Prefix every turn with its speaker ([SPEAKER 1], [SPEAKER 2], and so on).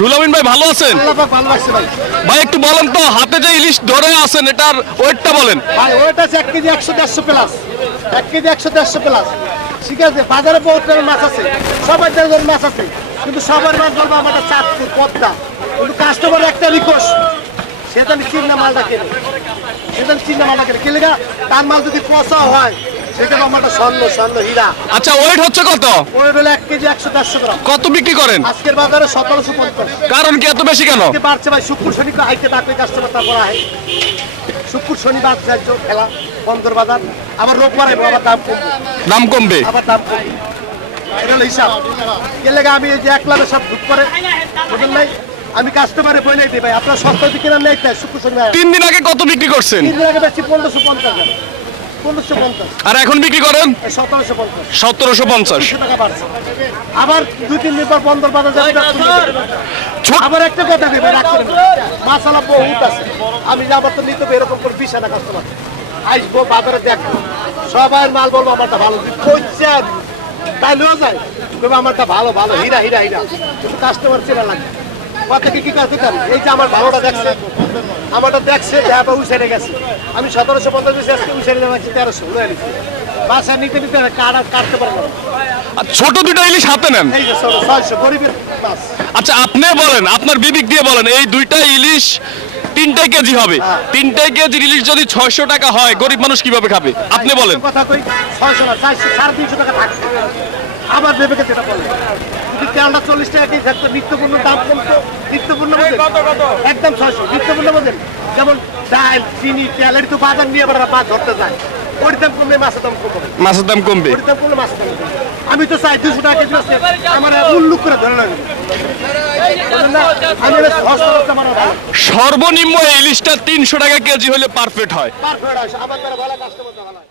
[SPEAKER 1] রুলামিন ভাই ভালো আছেন?
[SPEAKER 2] ভাই।
[SPEAKER 1] ভাই একটু বলেন তো হাতে যে ইলিশ ধরে আছেন এটার ওয়েটটা বলেন।
[SPEAKER 2] ভাই ওইটা আছে এক কেজি একশো দেড়শো প্লাস এক কেজি একশো দেড়শো প্লাস ঠিক আছে বাজারে বহুত মাছ আছে। সবার ধরনের মাছ আছে। কিন্তু সবার মাছ বলব আমাদের চাঁদপুর পদ্মা। কিন্তু কাস্টমার একটা রিকোয়েস্ট সেটা আমি চিন্তা মালটা কেনে। সেটা আমি চিন্তা মালটা কেনে। কেলে গা তার মাল যদি পচা হয়
[SPEAKER 1] আচ্ছা ওয়েট হচ্ছে কত?
[SPEAKER 2] ওই হলো এক কেজি একশো দেড়শো গ্রাম।
[SPEAKER 1] কত বিক্রি করেন?
[SPEAKER 2] আজকের বাজারে সতেরোশো পঞ্চাশ।
[SPEAKER 1] কারণ কি এত বেশি কেন?
[SPEAKER 2] বাড়ছে ভাই শুক্র শনি আইতে থাকলে কাস্টমার তারপর আহে। শুক্র শনি বাদ খেলা বন্দর বাজার। আবার রোববার আইবো আবার দাম কমবে।
[SPEAKER 1] দাম কমবে?
[SPEAKER 2] আবার দাম কমবে। এটা হলো হিসাব। এর লেগে আমি এই যে এক লাভে সব ঢুক করে বুঝলেন নাই আমি কাস্টমারে বই নাই দিই ভাই। আপনার সস্তা দিকে না নেই তাই শুক্র শনি
[SPEAKER 1] তিন দিন আগে কত বিক্রি করছেন?
[SPEAKER 2] তিন দিন আগে বেশি পনেরোশো পঞ্চাশ।
[SPEAKER 1] আর এখন বিক্রি করেন?
[SPEAKER 2] সতেরোশো পঞ্চাশ।
[SPEAKER 1] সতেরোশো পঞ্চাশ।
[SPEAKER 2] টাকা আবার দুই তিন দিন পর বন্দর বাজার আবার একটা কথা দেবে রাখতে মাসালা বহুত আছে। আমি যাবার তো নিতে হবে এরকম করে বিশ হাজার কাস্টমার আসব বাজারে দেখব। সবাই মাল বলব আমারটা ভালো কইছে তাই লয়ে যায়। তবে আমারটা ভালো ভালো। হীরা হীরা হীরা। কিন্তু কাস্টমার চেনা লাগে। কথা কি এই যে আমার ভালোটা দেখছে। আমারটা দেখছে উসেরে গেছে। আমি সতেরোশো পঞ্চাশ বেশি আজকে উসেরে যাচ্ছি তেরোশো নিচ্ছি বাসা নিতে নিতে কাটা কাটতে পারব
[SPEAKER 1] আর ছোট দুটো ইলিশ হাতে নেন।
[SPEAKER 2] ছয়শো গরিবের
[SPEAKER 1] আচ্ছা আপনি বলেন আপনার বিবেক দিয়ে বলেন এই দুইটা ইলিশ তিনটাই কেজি হবে। তিনটাই কেজি ইলিশ যদি ছয়শো টাকা হয় গরিব মানুষ কীভাবে খাবে? আপনি বলেন।
[SPEAKER 2] কথা কই ছয়শো না সাড়ে তিনশো টাকা থাকবে আবার বিবেকে যেটা বলে যদি তেলটা চল্লিশ টাকা কেজি থাকতো নিত্যপূর্ণ দাম কমতো নিত্যপূর্ণ একদম ছয়শো। নিত্যপূর্ণ বোঝেন যেমন ডাল চিনি তেলের তো বাজার নিয়ে আবার মাছ ধরতে যায় মাছের দাম কমবে। আমি তো চাই দুশো টাকা কেজি আছে আমার উল্লুক করে ধরে
[SPEAKER 1] সর্বনিম্ন এই ইলিশটা তিনশো টাকা কেজি হলে পারফেক্ট হয়।
[SPEAKER 2] পারফেক্ট আছে আমার ভালো কাস্টমার হয়